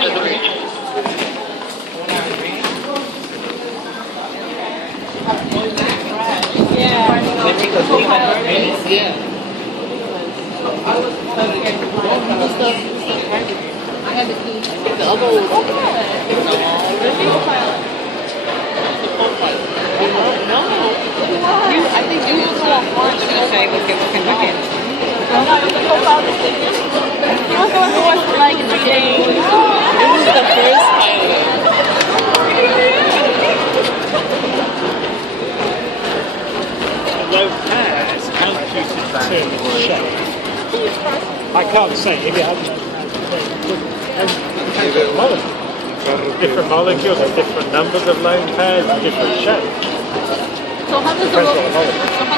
I had the key. The other one. No. I think you was the one to say we can look at. He was the one who was like 3 days. This is the first pilot. Low pairs outputted to shape. I can't say if it hasn't. Different molecules have different numbers of lone pairs and different shapes. So how does the